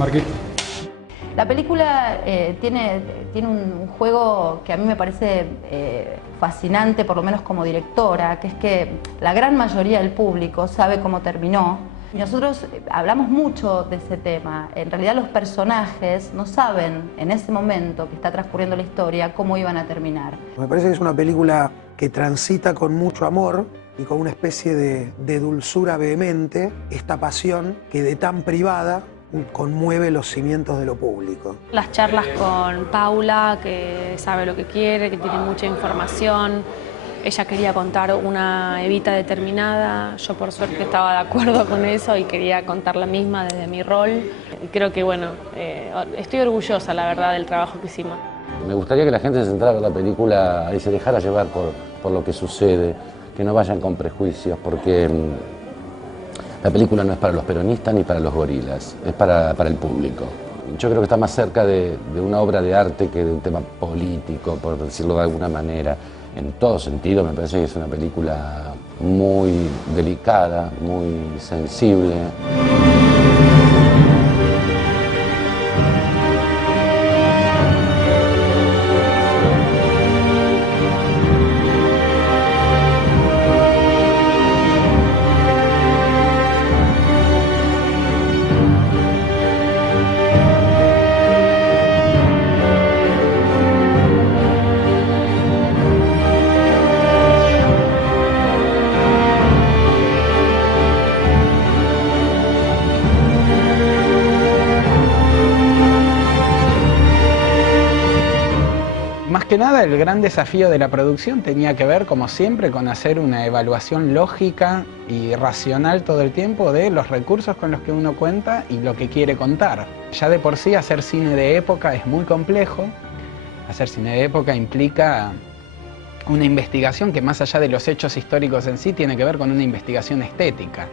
Marqués. La película tiene un juego que a mí me parece fascinante, por lo menos como directora, que es que la gran mayoría del público sabe cómo terminó. Y nosotros hablamos mucho de ese tema. En realidad los personajes no saben en ese momento que está transcurriendo la historia cómo iban a terminar. Me parece que es una película que transita con mucho amor y con una especie de dulzura vehemente esta pasión que de tan privada conmueve los cimientos de lo público. Las charlas con Paula, que sabe lo que quiere, que tiene mucha información. Ella quería contar una Evita determinada, yo por suerte estaba de acuerdo con eso y quería contar la misma desde mi rol. Y creo que, bueno, estoy orgullosa, la verdad, del trabajo que hicimos. Me gustaría que la gente se centrara en la película y se dejara llevar por lo que sucede, que no vayan con prejuicios, porque la película no es para los peronistas ni para los gorilas, es para el público. Yo creo que está más cerca de una obra de arte que de un tema político, por decirlo de alguna manera. En todo sentido me parece que es una película muy delicada, muy sensible. Más que nada, el gran desafío de la producción tenía que ver, como siempre, con hacer una evaluación lógica y racional todo el tiempo de los recursos con los que uno cuenta y lo que quiere contar. Ya de por sí hacer cine de época es muy complejo. Hacer cine de época implica una investigación que, más allá de los hechos históricos en sí, tiene que ver con una investigación estética.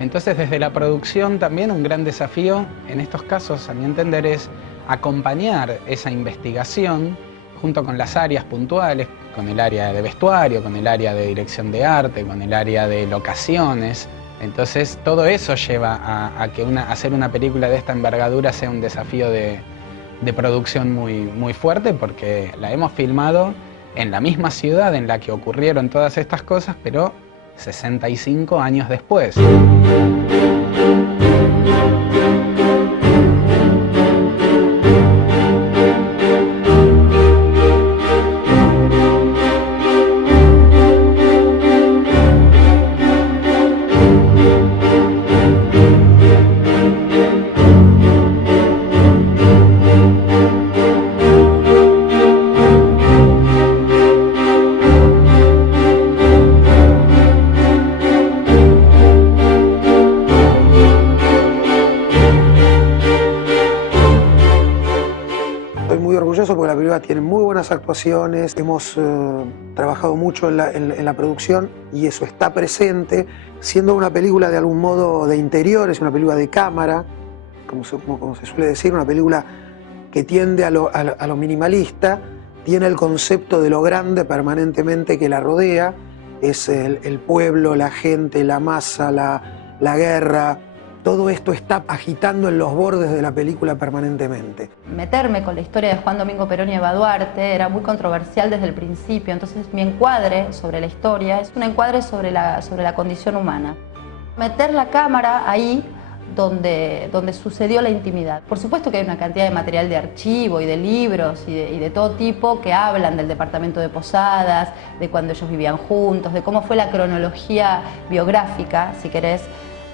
Entonces, desde la producción también un gran desafío, en estos casos, a mi entender, es acompañar esa investigación junto con las áreas puntuales, con el área de vestuario, con el área de dirección de arte, con el área de locaciones. Entonces todo eso lleva a que hacer una película de esta envergadura sea un desafío de producción muy fuerte, porque la hemos filmado en la misma ciudad en la que ocurrieron todas estas cosas, pero 65 años después. Porque la película tiene muy buenas actuaciones, hemos trabajado mucho en la producción y eso está presente, siendo una película de algún modo de interiores, una película de cámara, como se suele decir, una película que tiende a lo minimalista, tiene el concepto de lo grande permanentemente que la rodea, es el pueblo, la gente, la masa, la guerra. Todo esto está agitando en los bordes de la película permanentemente. Meterme con la historia de Juan Domingo Perón y Eva Duarte era muy controversial desde el principio, entonces mi encuadre sobre la historia es un encuadre sobre la condición humana. Meter la cámara ahí donde sucedió la intimidad. Por supuesto que hay una cantidad de material de archivo y de libros y de todo tipo que hablan del departamento de Posadas, de cuando ellos vivían juntos, de cómo fue la cronología biográfica, si querés,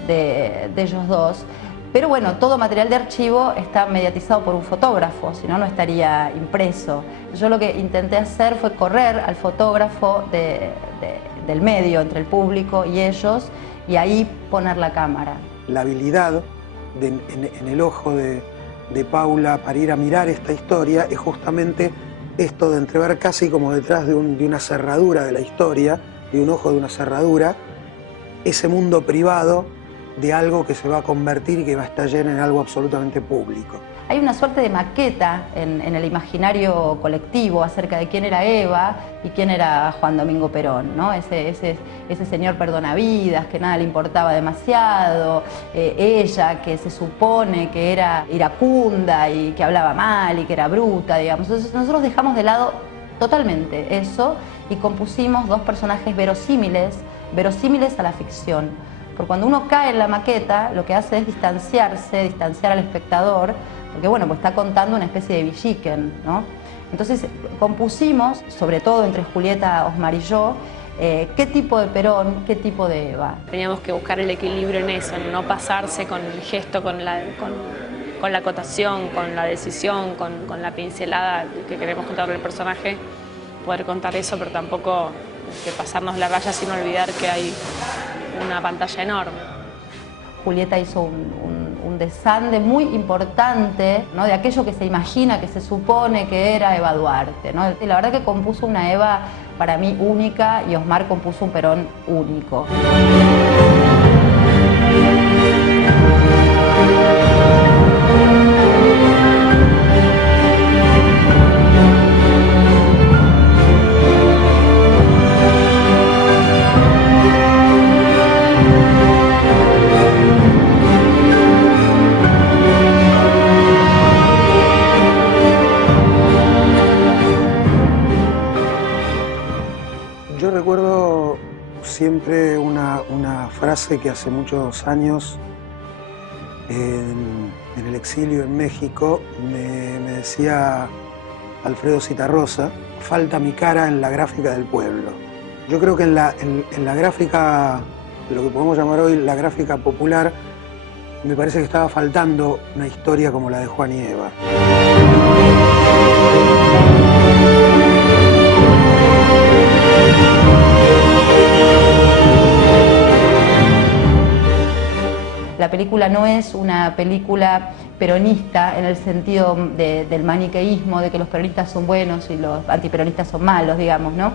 de ellos dos. Pero bueno, todo material de archivo está mediatizado por un fotógrafo, si no, no estaría impreso. Yo lo que intenté hacer fue correr al fotógrafo del medio, entre el público y ellos, y ahí poner la cámara. La habilidad en el ojo de Paula para ir a mirar esta historia es justamente esto de entrever casi como detrás de una cerradura de la historia, de un ojo de una cerradura, ese mundo privado de algo que se va a convertir y que va a estallar en algo absolutamente público. hay una suerte de maqueta en el imaginario colectivo acerca de quién era Eva y quién era Juan Domingo Perón, ¿no? Ese señor perdonavidas, que nada le importaba demasiado, ella que se supone que era iracunda y que hablaba mal y que era bruta, digamos. Entonces nosotros dejamos de lado totalmente eso y compusimos dos personajes verosímiles a la ficción. Porque cuando uno cae en la maqueta, lo que hace es distanciar al espectador, porque bueno, pues está contando una especie de Villiquen, ¿no? Entonces compusimos, sobre todo entre Julieta Osmar y yo, qué tipo de Perón, qué tipo de Eva. Teníamos que buscar el equilibrio en eso, en no pasarse con el gesto, con la acotación, con la decisión, con la pincelada que queremos contar del personaje, poder contar eso, pero tampoco que pasarnos la raya sin olvidar que hay una pantalla enorme. Julieta hizo un desande muy importante, ¿no? De aquello que se imagina, que se supone que era Eva Duarte, ¿no? La verdad que compuso una Eva para mí única y Osmar compuso un Perón único. Yo recuerdo siempre una frase que hace muchos años en el exilio en México me decía Alfredo Zitarrosa: falta mi cara en la gráfica del pueblo. Yo creo que en la gráfica, lo que podemos llamar hoy la gráfica popular, me parece que estaba faltando una historia como la de Juan y Eva. La película no es una película peronista en el sentido del maniqueísmo, de que los peronistas son buenos y los antiperonistas son malos, digamos, ¿no?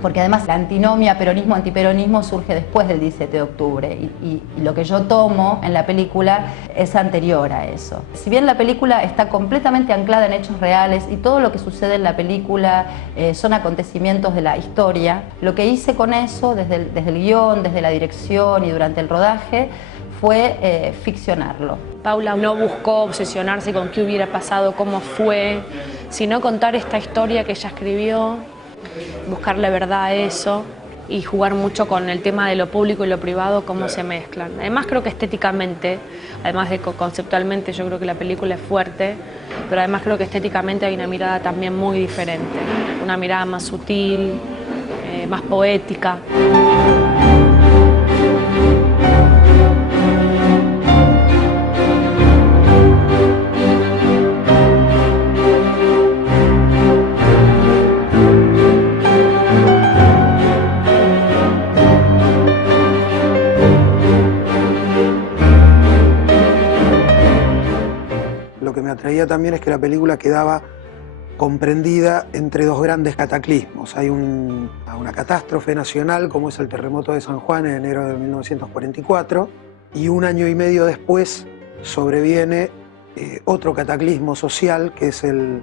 Porque además la antinomia peronismo-antiperonismo surge después del 17 de octubre y lo que yo tomo en la película es anterior a eso. Si bien la película está completamente anclada en hechos reales y todo lo que sucede en la película son acontecimientos de la historia, lo que hice con eso desde el guión, desde la dirección y durante el rodaje fue ficcionarlo. Paula no buscó obsesionarse con qué hubiera pasado, cómo fue, sino contar esta historia que ella escribió, buscarle verdad a eso y jugar mucho con el tema de lo público y lo privado, cómo se mezclan. Además creo que estéticamente, además de conceptualmente, yo creo que la película es fuerte, pero además creo que estéticamente hay una mirada también muy diferente, una mirada más sutil, más poética. Lo que me atraía también es que la película quedaba comprendida entre dos grandes cataclismos. Hay una catástrofe nacional como es el terremoto de San Juan en enero de 1944 y un año y medio después sobreviene otro cataclismo social que es el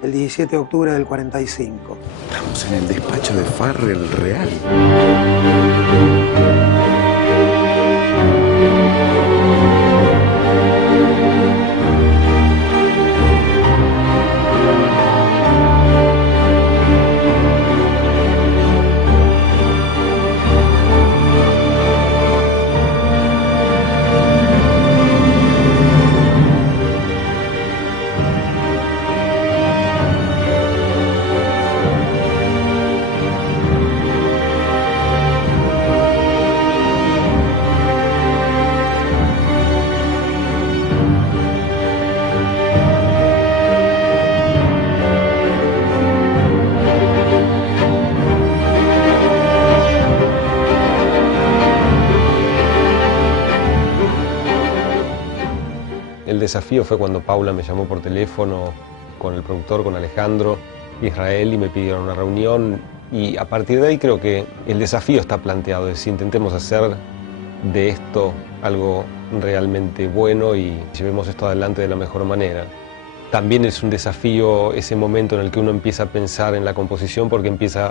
17 de octubre del 45. Estamos en el despacho de Farrell Real. El desafío fue cuando Paula me llamó por teléfono con el productor, con Alejandro Israel, y me pidieron una reunión, y a partir de ahí creo que el desafío está planteado, es decir, intentemos hacer de esto algo realmente bueno y llevemos esto adelante de la mejor manera. También es un desafío ese momento en el que uno empieza a pensar en la composición porque empieza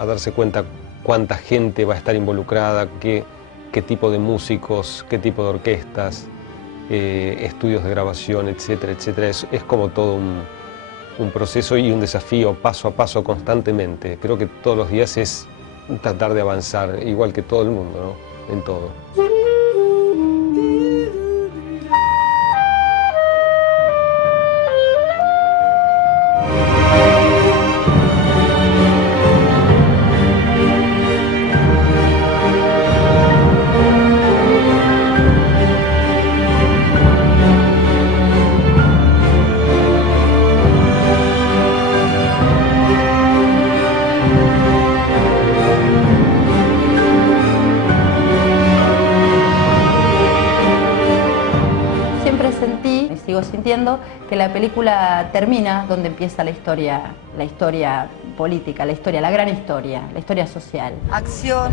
a darse cuenta cuánta gente va a estar involucrada, qué tipo de músicos, qué tipo de orquestas, estudios de grabación, etcétera, etcétera. Es como todo un proceso y un desafío paso a paso constantemente. Creo que todos los días es tratar de avanzar, igual que todo el mundo, ¿no? En todo. Sentí, y sigo sintiendo, que la película termina donde empieza la historia política, la gran historia, la historia social. Acción.